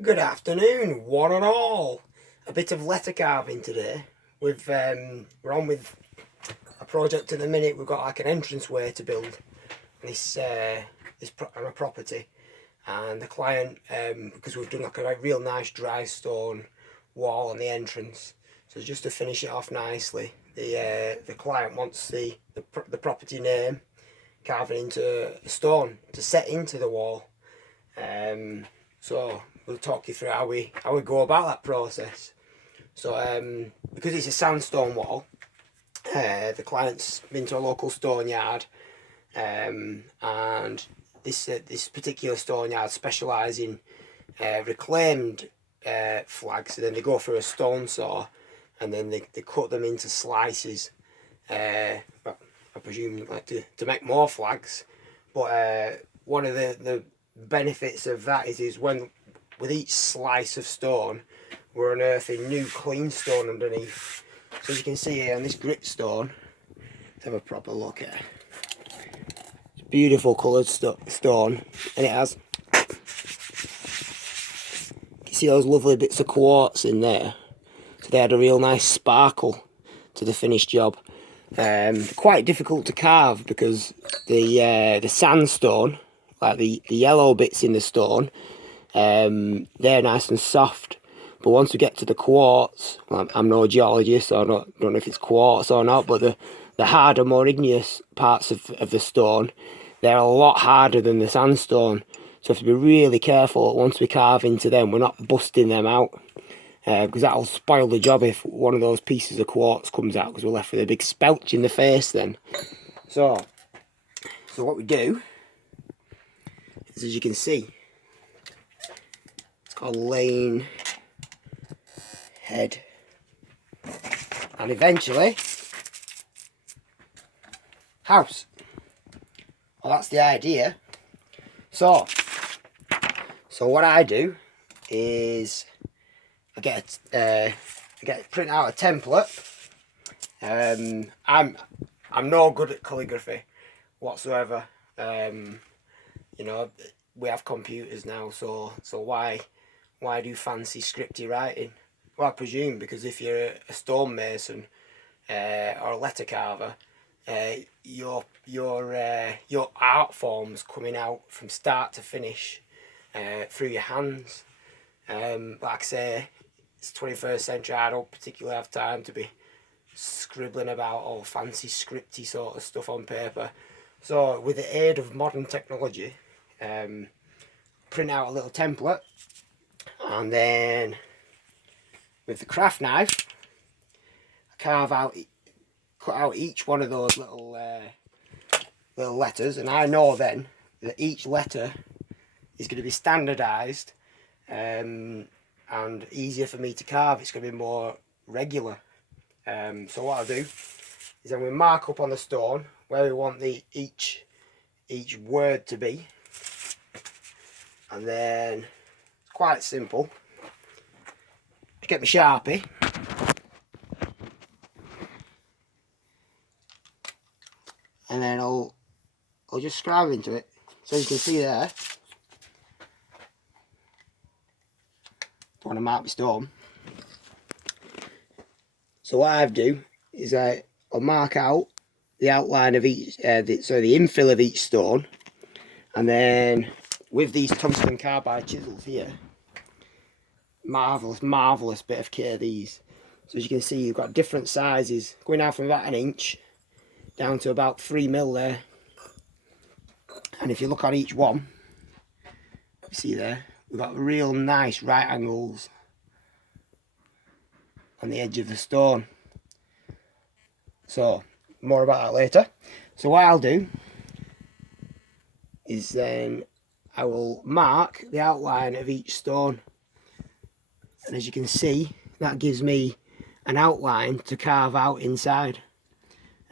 Good afternoon, one and all. A bit of letter carving today. We're on with a project at the minute. We've got like an entranceway to build on a property, and the client, because we've done like a real nice dry stone wall on the entrance. So just to finish it off nicely, the client wants the property name carving into a stone to set into the wall. So we'll talk you through how we go about that process. So because it's a sandstone wall, the client's been to a local stone yard, and this particular stone yard specialise in reclaimed flags. So then they go through a stone saw, and then they cut them into slices. But I presume like to make more flags. But one of the benefits of that is when with each slice of stone we're unearthing new clean stone underneath. So as you can see here on this gritstone, let's have a proper look at it. It's beautiful coloured stone, and it has, you see those lovely bits of quartz in there, so they had a real nice sparkle to the finished job. Quite difficult to carve because the sandstone, like the yellow bits in the stone, they're nice and soft. But once we get to the quartz, well, I'm no geologist, so I don't know if it's quartz or not, but the harder, more igneous parts of the stone, they're a lot harder than the sandstone. So we have to be really careful once we carve into them, we're not busting them out. Because that'll spoil the job if one of those pieces of quartz comes out, because we're left with a big spelch in the face then. So what we do is, as you can see, it's called laying head, and eventually house. Well, that's the idea. So what I do is I get print out a template. I'm no good at calligraphy whatsoever. You know, we have computers now, so why do fancy scripty writing? Well, I presume because if you're a stonemason or a letter carver, your art form's coming out from start to finish through your hands. Like I say, it's 21st century. I don't particularly have time to be scribbling about all fancy scripty sort of stuff on paper. So with the aid of modern technology, print out a little template, and then with the craft knife, I cut out each one of those little letters, and I know then that each letter is going to be standardised and easier for me to carve. It's going to be more regular. So what I'll do is then we mark up on the stone where we want each word to be, and then it's quite simple. Get my Sharpie, and then I'll just scribe into it. So you can see there, I want to mark my stone. So what I do is I'll mark out the outline of each, the infill of each stone, and then with these tungsten carbide chisels here, marvellous bit of kit, these. So as you can see, you've got different sizes, going out from about 1 inch down to about 3mm there. And if you look on each one, you see there, we've got real nice right angles on the edge of the stone. So more about that later. So what I'll do is then I will mark the outline of each stone, and as you can see, that gives me an outline to carve out inside.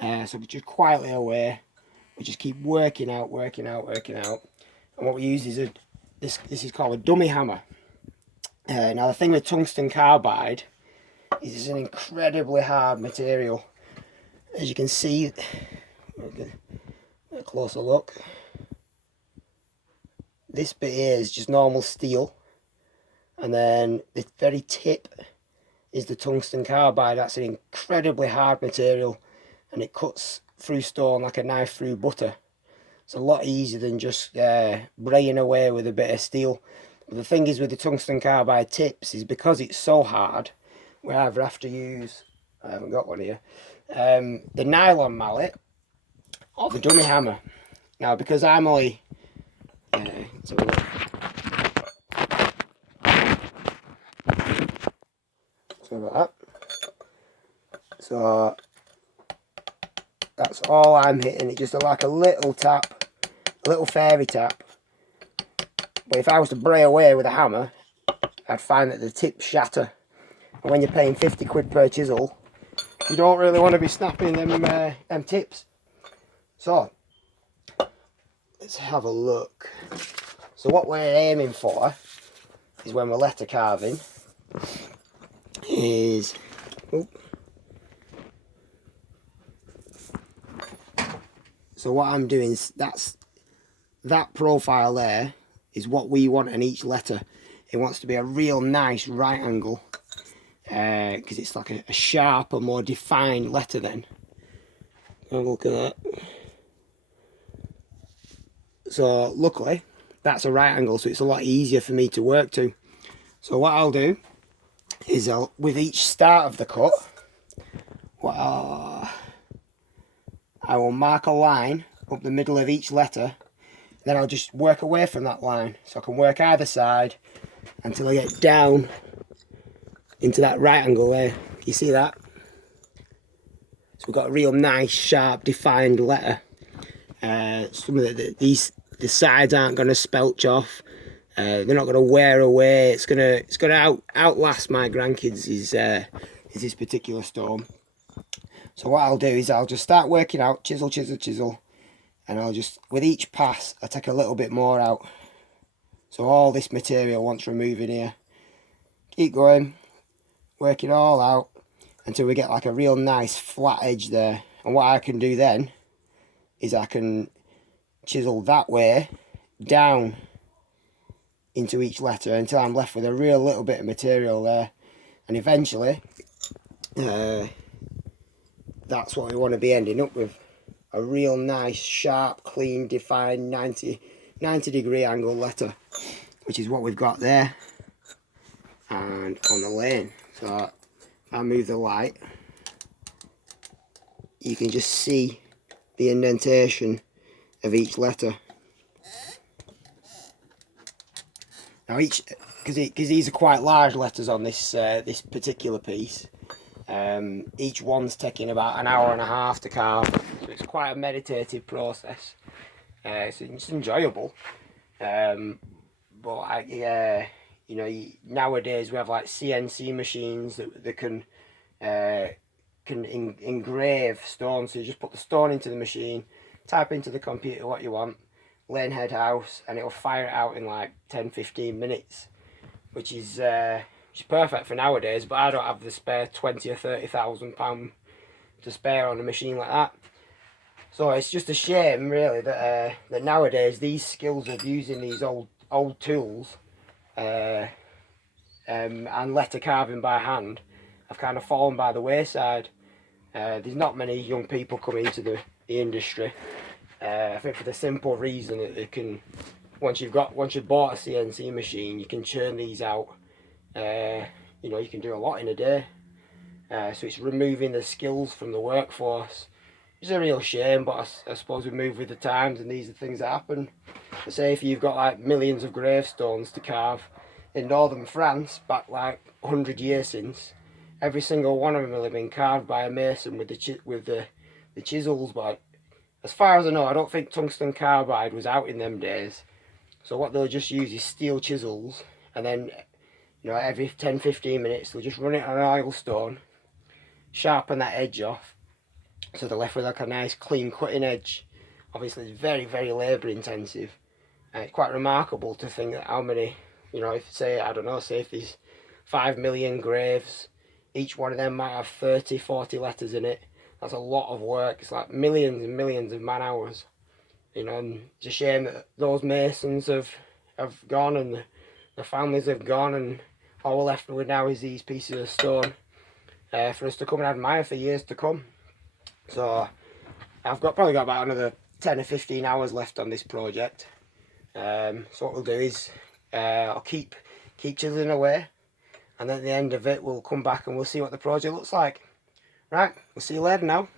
So we just quietly away, we just keep working out, and what we use is this is called a dummy hammer. Now the thing with tungsten carbide is it's an incredibly hard material. As you can see, a closer look, this bit here is just normal steel, and then the very tip is the tungsten carbide. That's an incredibly hard material, and it cuts through stone like a knife through butter. It's a lot easier than just braying away with a bit of steel. But the thing is with the tungsten carbide tips is because it's so hard, we either have to use, I haven't got one here, the nylon mallet or the dummy hammer. Now because I'm only, let's have a look. Sorry about that. So that's all I'm hitting. It's just like a little tap, a little fairy tap. But if I was to bray away with a hammer, I'd find that the tips shatter. And when you're paying 50 quid per chisel, you don't really want to be snapping them tips. So, let's have a look. So what we're aiming for is when we're letter carving is... Oh. So what I'm doing is that profile there is what we want in each letter. It wants to be a real nice right angle, because it's like a sharper, more defined letter then. Have a look at that. So luckily that's a right angle, so it's a lot easier for me to work to. So what I'll do is with each start of the cut, I will mark a line up the middle of each letter. Then I'll just work away from that line, so I can work either side until I get down into that right angle there. You see that? So we've got a real nice, sharp, defined letter. Some of the sides aren't going to spelch off. They're not going to wear away. It's gonna outlast my grandkids. Is this particular stone? So what I'll do is I'll just start working out chisel, chisel, chisel. And I'll just, with each pass, I take a little bit more out. So all this material wants removing here. Keep going, work it all out until we get like a real nice flat edge there. And what I can do then is I can chisel that way down into each letter until I'm left with a real little bit of material there. And eventually, that's what we want to be ending up with. A real nice, sharp, clean, defined 90 degree angle letter, which is what we've got there and on the lane. So if I move the light, you can just see the indentation of each letter. Now because these are quite large letters on this this particular piece, each one's taking about an hour and a half to carve, so it's quite a meditative process. It's enjoyable, but you know, nowadays we have like CNC machines that can engrave stone. So you just put the stone into the machine, type into the computer what you want, lane head house, and it'll fire it out in like 10-15 minutes, which is perfect for nowadays. But I don't have the spare 20 or 30,000 pound to spare on a machine like that. So it's just a shame, really, that that nowadays these skills of using these old tools and letter carving by hand have kind of fallen by the wayside. There's not many young people coming into the industry. I think for the simple reason that they can, once you've bought a CNC machine, you can churn these out. You know, you can do a lot in a day. So it's removing the skills from the workforce. It's a real shame, but I suppose we move with the times, and these are things that happen. I say if you've got like millions of gravestones to carve in northern France back like 100 years since, every single one of them will have been carved by a mason with the chisels. But as far as I know, I don't think tungsten carbide was out in them days. So what they'll just use is steel chisels, and then, you know, every 10-15 minutes they'll just run it on an oil stone, sharpen that edge off, so they're left with like a nice clean cutting edge. Obviously it's very, very labour intensive. It's quite remarkable to think that how many, you know, if say, I don't know, say if there's 5 million graves, each one of them might have 30-40 letters in it. That's a lot of work. It's like millions and millions of man hours. You know, and it's a shame that those masons have gone, and the families have gone, and all we're left with now is these pieces of stone for us to come and admire for years to come. So I've probably got about another 10 or 15 hours left on this project. So what we'll do is I'll keep chiseling away, and then at the end of it we'll come back and we'll see what the project looks like. Right, we'll see you later now.